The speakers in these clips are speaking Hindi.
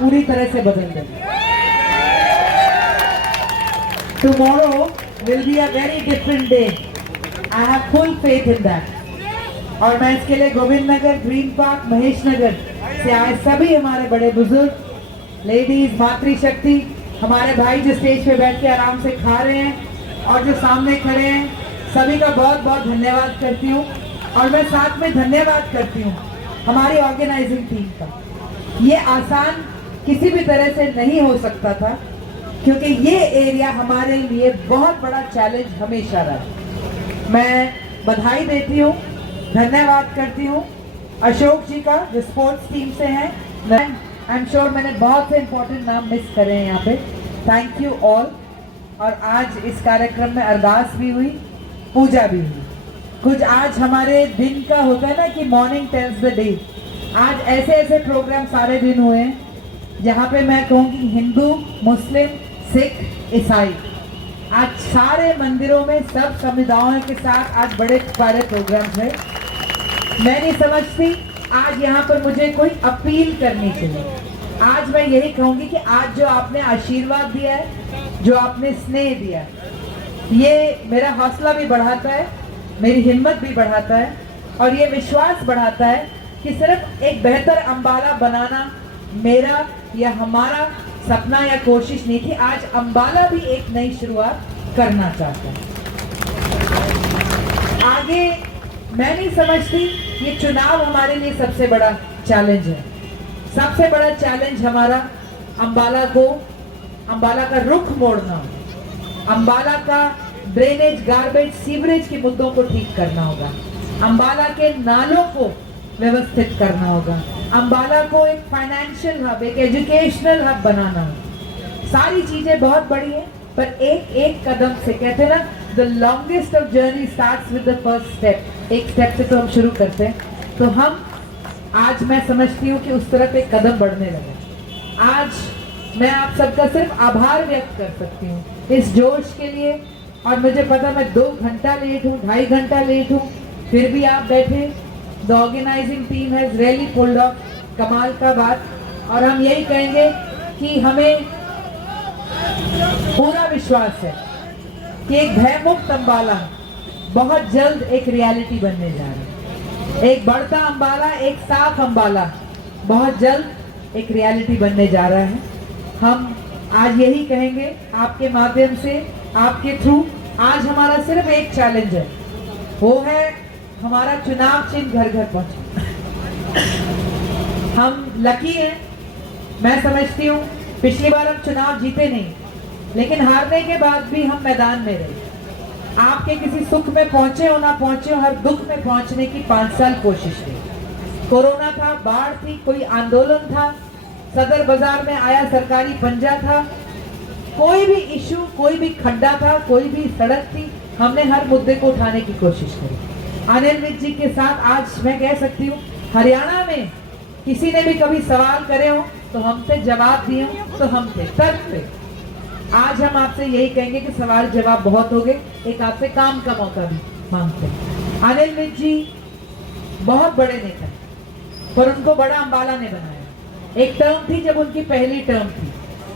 पूरी तरह से बदल देंगे। Tomorrow will be a very different day. I have full faith in that. और मैं इसके लिए गोविंद नगर, ग्रीन पार्क, महेश नगर से आए सभी हमारे बड़े बुजुर्ग, लेडीज, मातृशक्ति, हमारे भाई जो स्टेज पे बैठ के आराम से खा रहे हैं और जो सामने खड़े हैं, सभी का बहुत बहुत धन्यवाद करती हूँ। और मैं साथ में धन्यवाद करती हूँ हमारी ऑर्गेनाइजिंग टीम का। ये आसान किसी भी तरह से नहीं हो सकता था, क्योंकि ये एरिया हमारे लिए बहुत बड़ा चैलेंज हमेशा रहा। मैं बधाई देती हूँ, धन्यवाद करती हूँ अशोक जी का जो स्पोर्ट्स टीम से हैं। आई एम श्योर मैंने बहुत से इंपॉर्टेंट नाम मिस करे हैं यहाँ पे। Thank you all. और आज इस कार्यक्रम में अरदास भी हुई, पूजा भी हुई। कुछ आज हमारे दिन का होता है ना कि मॉर्निंग टेल्स द डे। आज ऐसे ऐसे प्रोग्राम सारे दिन हुए हैं जहाँ पे मैं कहूँगी हिंदू, मुस्लिम, सिख, ईसाई, आज सारे मंदिरों में सब समुदायों के साथ आज बड़े बड़े प्रोग्राम्स हैं। मैं नहीं समझती आज यहाँ पर मुझे कोई अपील करनी चाहिए। आज मैं यही कहूँगी कि आज जो आपने आशीर्वाद दिया है, जो आपने स्नेह दिया है, ये मेरा हौसला भी बढ़ाता है, मेरी हिम्मत भी बढ़ाता है और ये विश्वास बढ़ाता है कि सिर्फ एक बेहतर अंबाला बनाना मेरा या हमारा सपना या कोशिश नहीं थी। आज अंबाला भी एक नई शुरुआत करना चाहता है। आगे मैं नहीं समझती ये चुनाव हमारे लिए सबसे बड़ा चैलेंज है। सबसे बड़ा चैलेंज हमारा अंबाला का रुख मोड़ना, अंबाला का ड्रेनेज, गार्बेज, सीवरेज के मुद्दों को ठीक करना होगा, अंबाला के नालों को व्यवस्थित करना होगा, अंबाला को एक फाइनेंशियल हब, एक एजुकेशनल हब बनाना होगा। सारी चीजें बहुत बड़ी हैं, पर एक एक कदम से, कहते हैं ना, the longest of journey starts with the first step. एक स्टेप से तो हम शुरू करते हैं। तो हम आज, मैं समझती हूँ कि उस तरफ एक कदम बढ़ने लगे। आज मैं आप सबका सिर्फ आभार व्यक्त कर सकती हूँ इस जोश के लिए। और मुझे पता मैं 2 घंटा लेट हूँ, 2.5 घंटा लेट हूँ, फिर भी आप बैठे। The organising team has really pulled off कमाल का बात। और हम यही कहेंगे कि हमें पूरा विश्वास है कि एक भयमुक्त अंबाला बहुत जल्द एक रियलिटी बनने जा रहा है। एक बढ़ता अंबाला, एक साफ अंबाला बहुत जल्द एक रियलिटी बनने जा रहा है। हम आज यही कहेंगे आपके माध्यम से, आपके थ्रू। आज हमारा सिर्फ एक चैलेंज है, वो है हमारा चुनाव चिन्ह घर घर पहुंचे। हम लकी हैं, मैं समझती हूँ। पिछली बार हम चुनाव जीते नहीं, लेकिन हारने के बाद भी हम मैदान में रहे। आपके किसी सुख में पहुंचे हो ना पहुंचे हो, हर दुख में पहुंचने की 5 साल कोशिश की। कोरोना था, बाढ़ थी, कोई आंदोलन था, सदर बाजार में आया सरकारी पंजा था, कोई भी इशू, कोई भी खड्डा था, कोई भी सड़क थी, हमने हर मुद्दे को उठाने की कोशिश करी। अनिल विज जी के साथ आज मैं कह सकती हूँ, हरियाणा में किसी ने भी कभी सवाल करे हो तो हमसे जवाब दिए हो तो हम थे, तर्क पे। आज हम आपसे यही कहेंगे कि सवाल जवाब बहुत हो गए, एक आपसे काम का मौका भी मांगते हैं। अनिल विज जी बहुत बड़े नेता, पर उनको बड़ा अंबाला ने बनाया। एक टर्म थी जब उनकी पहली टर्म थी,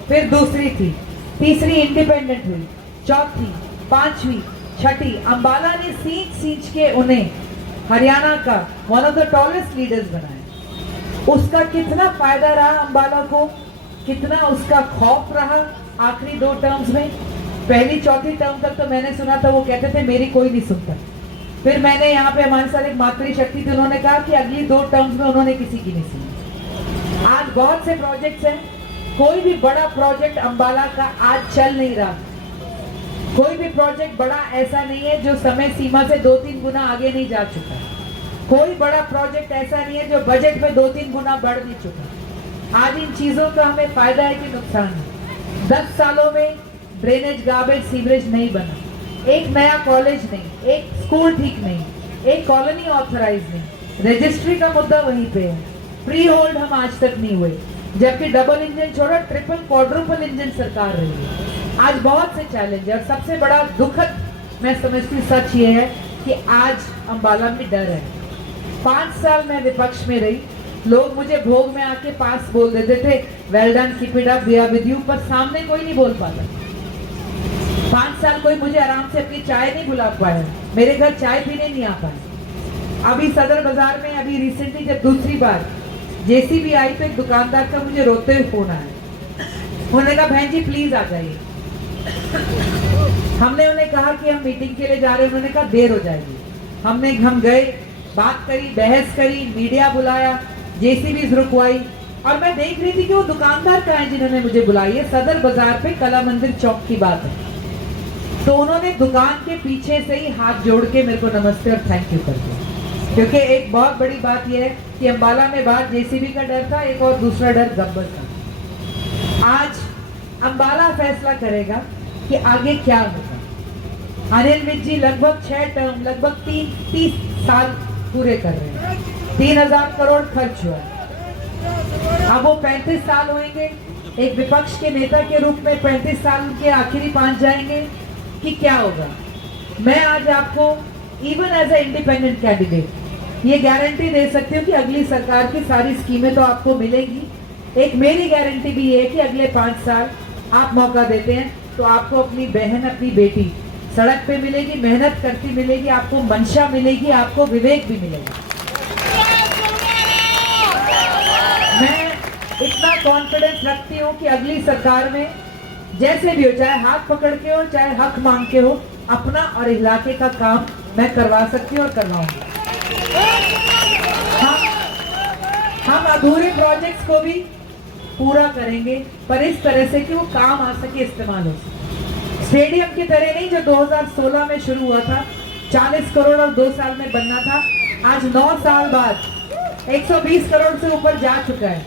फिर दूसरी थी, तीसरी इंडिपेंडेंट हुई, चौथी, 5वीं, 6ठी, अंबाला ने सींच के उन्हें हरियाणा का one of the tallest leaders बनाया। उसका कितना फायदा रहा अंबाला को, कितना उसका खौफ रहा आखिरी 2 टर्म्स में। पहली चौथी टर्म तक तो मैंने सुना था वो कहते थे मेरी कोई नहीं सुनता। फिर मैंने यहाँ पे हमारे साथ एक मातृशक्ति थी, उन्होंने कहा कि अगली 2 टर्म्स में उन्होंने किसी की नहीं सुनी। आज बहुत से प्रोजेक्ट्स हैं, कोई भी बड़ा प्रोजेक्ट अंबाला का आज चल नहीं रहा। कोई भी प्रोजेक्ट बड़ा ऐसा नहीं है जो समय सीमा से 2-3 गुना आगे नहीं जा चुका। कोई बड़ा प्रोजेक्ट ऐसा नहीं है जो बजट में 2-3 गुना बढ़ नहीं चुका। आज इन चीजों का हमें फायदा है कि नुकसान है। 10 सालों में ड्रेनेज, गार्बेज, सीवरेज नहीं बना, एक नया कॉलेज नहीं, एक स्कूल ठीक नहीं, एक कॉलोनी ऑथराइज नहीं, रजिस्ट्री का मुद्दा वहीं पे है, फ्री होल्ड हम आज तक नहीं हुए, जबकि डबल इंजन छोड़ा ट्रिपल क्वाड्रुपल इंजन सरकार रही है। आज बहुत से चैलेंज है और सबसे बड़ा दुखद मैं समझती हूँ सच ये है कि आज अंबाला में डर है। 5 साल मैं विपक्ष में रही, लोग मुझे भोग में आके पास बोल देते थे, well done, keep it up, we are with you, पर सामने कोई नहीं बोल पाता। 5 साल कोई मुझे आराम से अपनी चाय नहीं बुला पाया, मेरे घर चाय पीने नहीं आ पाए। अभी सदर बाजार में अभी रिसेंटली जब दूसरी बार जेसीबी आई तो एक दुकानदार का मुझे रोते हुए फोन आया। उन्होंने कहा बहन जी प्लीज आ जाइए। हमने उन्हें कहा कि हम मीटिंग के लिए जा रहे हैं, उन्होंने कहा देर हो जाएगी। हम गए, बात करी, बहस करी, मीडिया बुलाया, जेसीबी रुकवाई, और मैं देख रही थी कि वो दुकानदार कहाँ है जिन्होंने मुझे बुलाई है। सदर बाजार पे कला मंदिर चौक की बात है। तो उन्होंने दुकान के पीछे से ही हाथ जोड़ के मेरे को नमस्ते और थैंक यू कर दिया। क्योंकि एक बहुत बड़ी बात यह है कि अंबाला में बात जेसीबी का डर था, एक और दूसरा डर गब्बर का। आज अंबाला फैसला करेगा कि आगे क्या होगा। अनिल विज जी लगभग 6 टर्म, लगभग 30 साल पूरे कर रहे हैं। 3000 करोड़ खर्च हुआ है। अब वो 35 साल होंगे, एक विपक्ष के नेता के रूप में 35 साल के आखिरी 5 जाएंगे कि क्या होगा। मैं आज आपको even as a independent candidate ये गारंटी दे सकती हूँ कि अगली सरकार की सारी स्कीमें तो आपको मिलेंगी। एक मेरी गारंटी भी है कि अगले 5 साल आप मौका देते हैं तो आपको अपनी बहन, अपनी बेटी सड़क पे मिलेगी, मेहनत करती मिलेगी, आपको मंशा मिलेगी, आपको विवेक भी मिलेगा। मैं इतना कॉन्फिडेंस रखती हूँ कि अगली सरकार में जैसे भी हो, चाहे हाथ पकड़ के हो, चाहे हक मांग के हो, अपना और इलाके का काम मैं करवा सकती हूँ और करवाऊंगी। हम अधूरे प्रोजेक्ट्स को भी पूरा करेंगे, पर इस तरह से कि वो काम आ सके, इस्तेमाल हो सके। स्टेडियम की तरह नहीं जो 2016 में शुरू हुआ था, 40 करोड़ और 2 साल में बनना था, आज 9 साल बाद 120 करोड़ से ऊपर जा चुका है।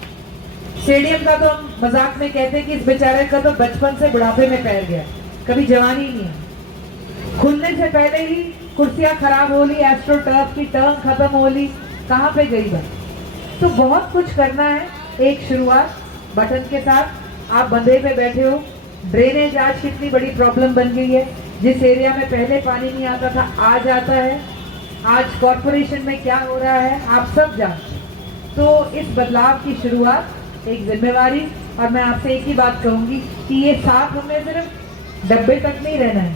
स्टेडियम का तो हम मजाक में कहते हैं कि इस बेचारे का तो बचपन से बुढ़ापे में पैर गया, कभी जवानी नहीं है। खुलने से पहले ही कुर्सियां खराब हो ली, एस्ट्रो टर्फ की टर्म खत्म हो ली, कहाँ पे गई बात। तो बहुत कुछ करना है। एक शुरुआत बटन के साथ, आप बंदे पे बैठे हो। ड्रेनेज आज कितनी बड़ी प्रॉब्लम बन गई है। जिस एरिया में पहले पानी नहीं आता था आज आता है। आज कॉर्पोरेशन में क्या हो रहा है आप सब जानते हैं। तो इस बदलाव की शुरुआत, एक जिम्मेवारी, और मैं आपसे एक ही बात कहूंगी कि ये साथ हमें सिर्फ डब्बे तक नहीं रहना है,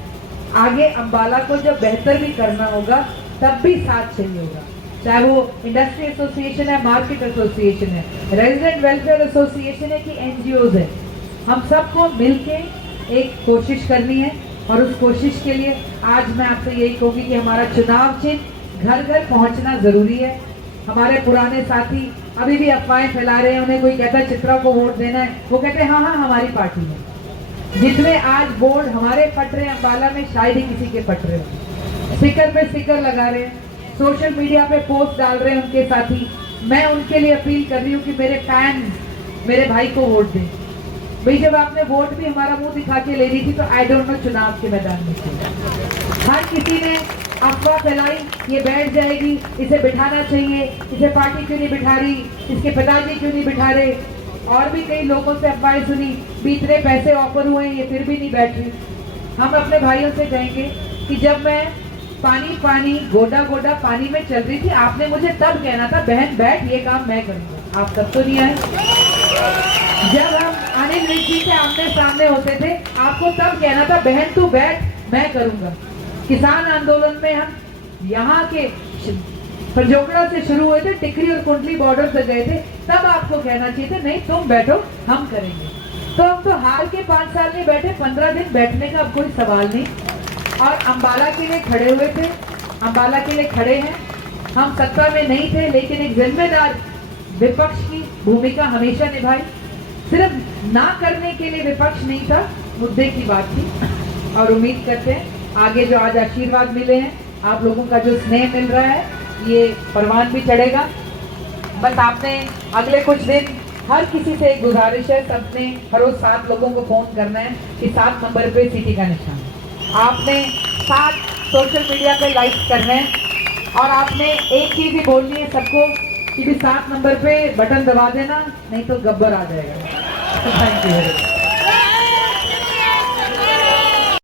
आगे अंबाला को जब बेहतर भी करना होगा तब भी साथ चाहिए होगा। चाहे वो इंडस्ट्री एसोसिएशन है, मार्केट एसोसिएशन है, रेजिडेंट वेलफेयर एसोसिएशन है कि एनजीओज है, हम सबको मिलके एक कोशिश करनी है। और उस कोशिश के लिए आज मैं आपसे यही कहूँगी कि हमारा चुनाव चिन्ह घर घर पहुँचना जरूरी है। हमारे पुराने साथी अभी भी अफवाहें फैला रहे हैं, उन्हें कोई कहता है चित्रा को वोट देना है, वो कहते हैं हाँ हाँ हमारी पार्टी है। जितने आज बोर्ड हमारे फट रहे हैं अंबाला में, शायद ही किसी के फट रहे हो। स्टिकर पे स्टिकर लगा रहे हैं, सोशल मीडिया पे पोस्ट डाल रहे हैं उनके साथी। मैं उनके लिए अपील कर रही हूँ कि मेरे फैंस मेरे भाई को वोट दें। भाई जब आपने वोट भी हमारा मुंह दिखा के ले ली थी तो आई डोंट नो चुनाव के मैदान में हर किसी ने अफवाह फैलाई, ये बैठ जाएगी, इसे बिठाना चाहिए, इसे पार्टी क्यों नहीं बिठा रही, इसके पिताजी क्यों नहीं बिठा रहे, और भी कई लोगों से अफवाहें सुनी, बीतने पैसे ऑफर हुए, ये फिर भी नहीं बैठ रही। हम अपने भाइयों से कहेंगे कि जब मैं पानी गोडा गोडा पानी में चल रही थी, आपने मुझे तब कहना था बहन बैठ, ये काम मैं करूंगा। आप तब तो नहीं आए। जब हम अनिल विज जी के आमने सामने होते थे, आपको तब कहना था बहन तू बैठ, मैं करूंगा। किसान आंदोलन में हम यहाँ के पंजोकड़ा से शुरू हुए थे, टिकरी और कुंडली बॉर्डर से गए थे, तब आपको कहना चाहिए था नहीं तुम बैठो हम करेंगे। तो हम तो हार के 5 साल नहीं बैठे, 15 दिन बैठने का अब कोई सवाल नहीं। और अंबाला के लिए खड़े हुए थे, अंबाला के लिए खड़े हैं। हम सत्ता में नहीं थे लेकिन एक जिम्मेदार विपक्ष की भूमिका हमेशा निभाई। सिर्फ ना करने के लिए विपक्ष नहीं था, मुद्दे की बात थी। और उम्मीद करते हैं आगे जो आज आशीर्वाद मिले हैं, आप लोगों का जो स्नेह मिल रहा है, ये परवान भी चढ़ेगा। बस आपने अगले कुछ दिन हर किसी से एक गुजारिश है, सबने हर रोज 7 लोगों को फोन करना है कि 7 नंबर पे सिटी का निशान, आपने 7 सोशल मीडिया पे लाइक करना है। और आपने एक चीज ही बोलनी है सबको कि भी 7 नंबर पे बटन दबा देना, नहीं तो गब्बर आ जाएगा। तो थैंक यू।